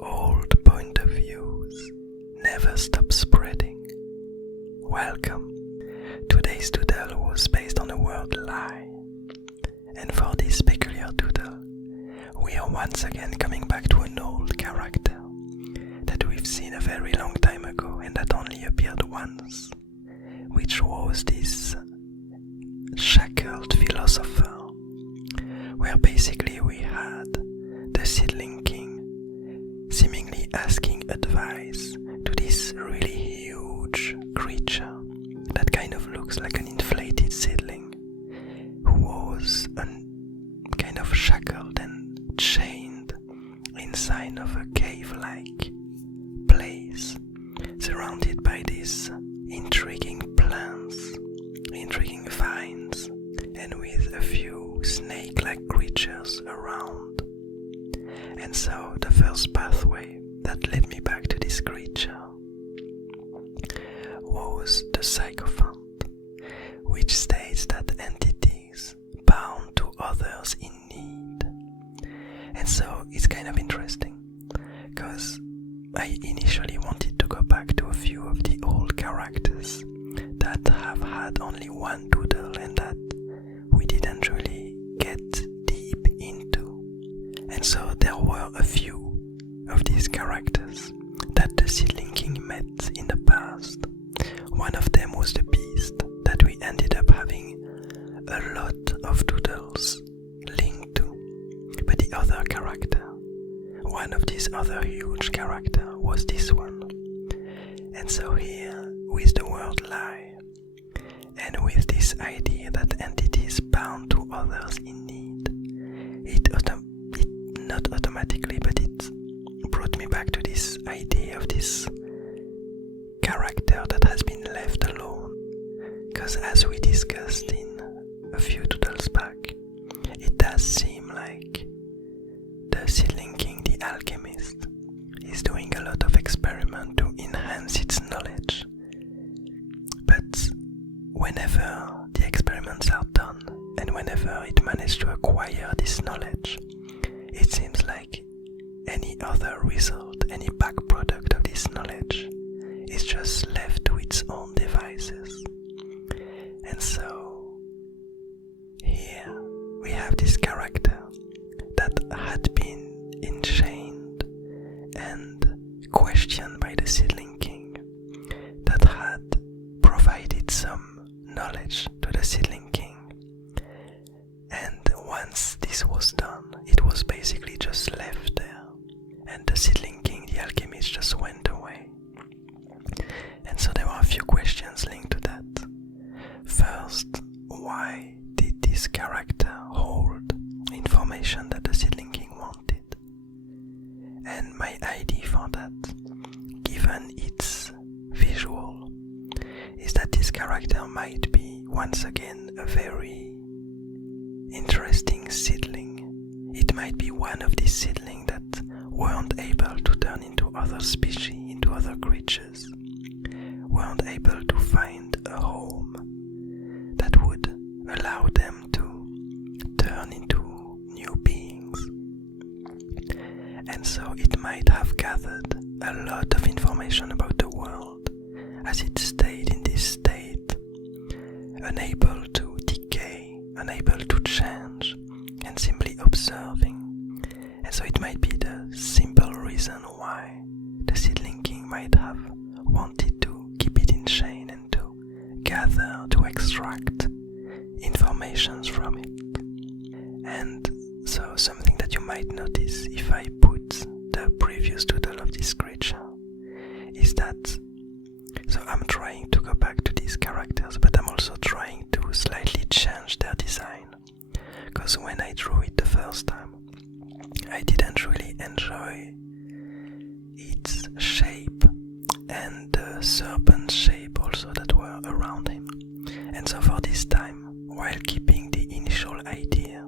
old point of views never stop spreading. Welcome. Today's doodle was based on the word lie. And for this peculiar doodle, we are once again coming back to an old character that we've seen a very long time ago and that only appeared once, which was this shackled philosopher, where basically we had the seedling king seemingly asking advice to this really huge creature that kind of looks like an inflated seedling, who was kind of shackled and chained inside of a cave-like place, surrounded by these intriguing plants, intriguing vines, and with a few snake-like creatures around. And so the first pathway that led me back to this creature was the sycophant, which states that entities bound to others in need. And so it's kind of interesting, because I initially wanted to go back to a few of the old characters that have had only one doodle and that we didn't really get deep into. And so there were a few of these characters that the seedling king met in the past. One of them was the beast that we ended up having a lot of doodles linked to. But the other character, one of these other huge characters, was this one. And so here, with the word lie, and with this idea that entities bound to others in need, it not automatically, but it brought me back to this idea of this character that has been left alone. Because as we discussed in a few doodles back, it does seem like the seedling king, the alchemist, is doing a lot of experiment to enhance its knowledge. But whenever the experiments are done, and whenever it manages to acquire this knowledge, it seems like any other result, any byproduct of this knowledge is just left to its own devices. And so here we have this character that had been enchained and questioned by the seedling king, that had provided some knowledge to the seedling king. And once this was done, it was basically just left there, and the seedling king, the alchemist, just went away. And so there are a few questions linked to that. First, why did this character hold information that the seedling king wanted? And my idea for that, given its visual, is that this character might be, once again, a very interesting seedling. It might be one of these seedlings that weren't able to turn into other species, into other creatures, weren't able to find a home that would allow them to turn into new beings. And so it might have gathered a lot of information about the world as it stayed in this state, unable to decay, unable to change, and simply observing. And so it might be the simple reason why the seedling king might have wanted to keep it in chain and to gather, to extract information from it. And so something that you might notice if I put the previous doodle of this creature is that, so I'm trying to go back to these characters, but I'm also trying to slightly change their design. Because when I drew it the first time, I didn't really enjoy its shape and the serpent shape also that were around him. And so for this time, while keeping the initial idea,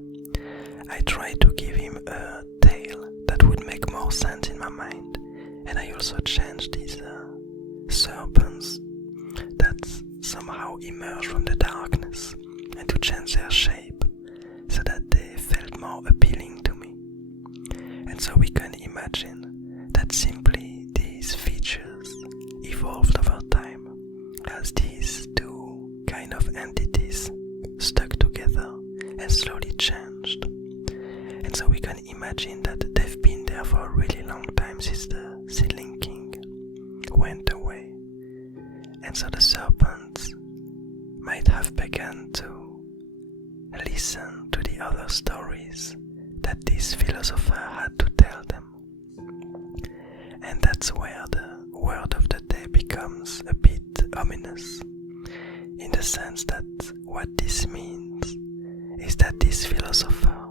I tried to give him a tail that would make more sense in my mind. And I also changed these serpents that somehow emerged from the darkness, and to change their shape so that they felt more appealing to me. And so we can imagine that for a really long time since the seedling king went away. And so the serpents might have begun to listen to the other stories that this philosopher had to tell them. And that's where the word of the day becomes a bit ominous, in the sense that what this means is that this philosopher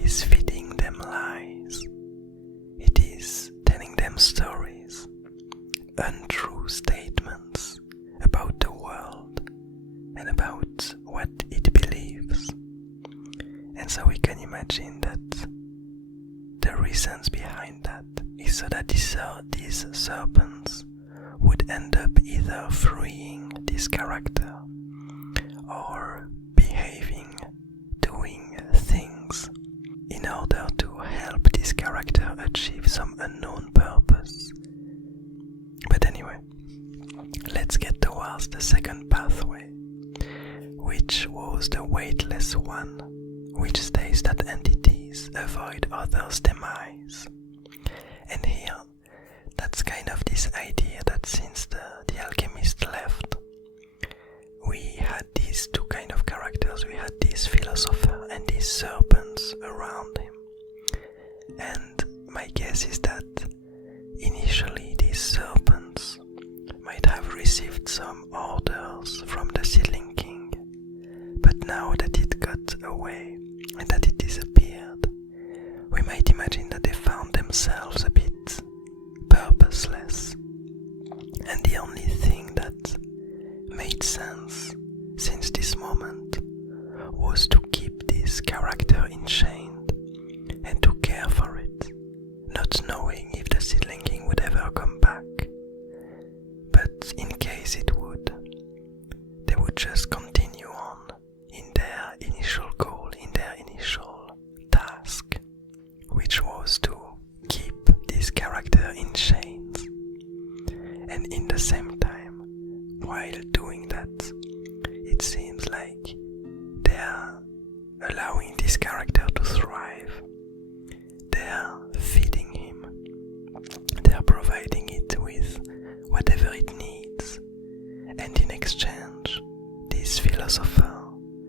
is feeding them lies. It is telling them stories, untrue statements about the world and about what it believes. And so we can imagine that the reasons behind that is so that these serpents would end up either freeing this character or behaving, doing things in order to help this character achieve some unknown purpose. But anyway, let's get towards the second pathway, which was the weightless one, which states that entities avoid others' demise. And here, that's kind of this idea that since the alchemist left, we had these two kind of characters. We had this philosopher and these serpents around him. And my guess is that initially these serpents might have received some orders from the seedling king, but now that it got away and that it disappeared, we might imagine that they found themselves a bit purposeless. And the only thing that made sense since this moment was to keep this character enchained and to care for it, not knowing if the seedling king would ever come back. But in case it would, they would just continue on in their initial goal, in their initial task, which was to keep this character in chains. And in the same time, while doing that, it seems like they are allowing this character to thrive. They are feeding him. They are providing it with whatever it needs. And in exchange, this philosopher,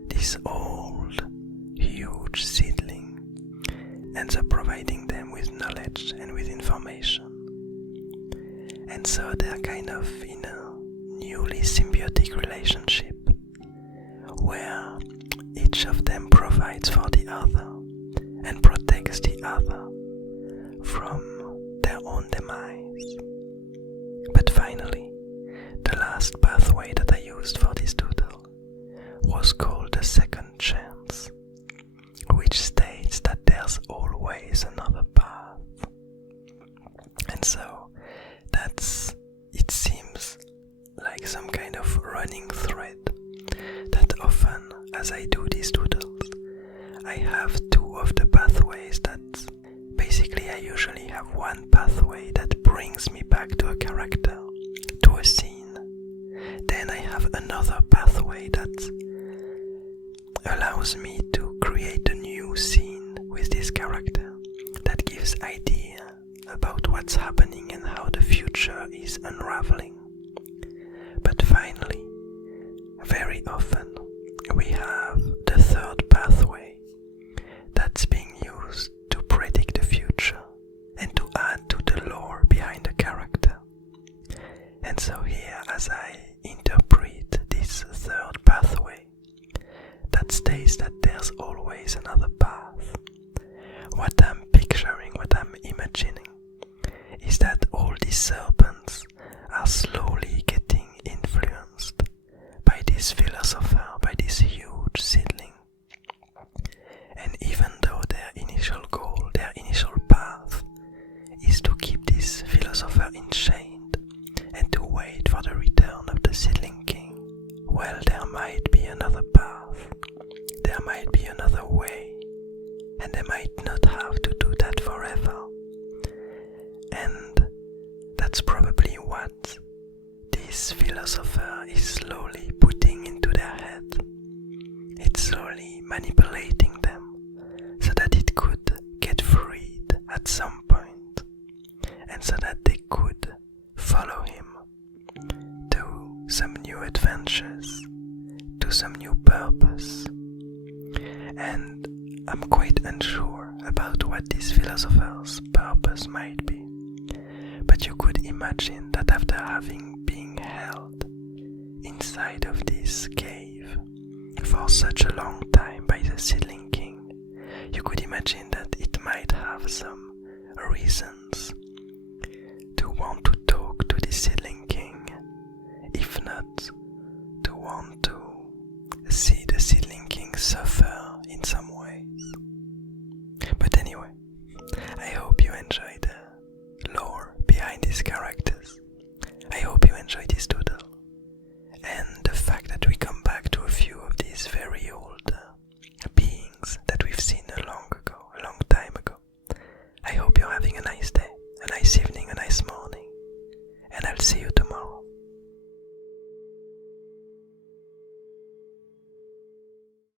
this old, huge seedling, ends up providing them with knowledge and with information. And so they're kind of in a newly symbiotic relationship where each of them provides for the other and protects the other from their own demise. But finally, the last pathway that I used for this doodle was called the second chance, which states that there's always another path. And so it seems like some kind of running thread that often, as I do these doodles, I have two of the pathways that basically I usually have one pathway that brings me back to a character, to a scene. Then I have another pathway that allows me to create a new scene with this character that gives idea about what's happening and how the future is unraveling. But finally, very often, we have the third pathway that's being used to predict the future and to add to the lore behind the character. And so here, as I interpret this third pathway that states that there's always another path, what I'm picturing, what I'm imagining, is that all these serpents are slowly getting influenced by this philosopher, by this huge seedling. And even though their initial goal, their initial path, is to keep this philosopher enchained and to wait for the return of the seedling king, well, there might be another path, there might be another way, and they might not have to do that forever. And that's probably what this philosopher is slowly putting into their head. It's slowly manipulating them so that it could get freed at some point. and so that they could follow him to some new adventures, to some new purpose. And I'm quite unsure about what this philosopher's purpose might be, but you could imagine that after having been held inside of this cave for such a long time by the seedling king, you could imagine that it might have some reasons to want to talk to the seedling king, if not to want to see the seedling king suffer in some ways. But anyway, I hope you enjoy the lore behind these characters. I hope you enjoy this doodle, and the fact that we come back to a few of these very old beings that we've seen a long time ago. I hope you're having a nice day, a nice evening, a nice morning, and I'll see you tomorrow.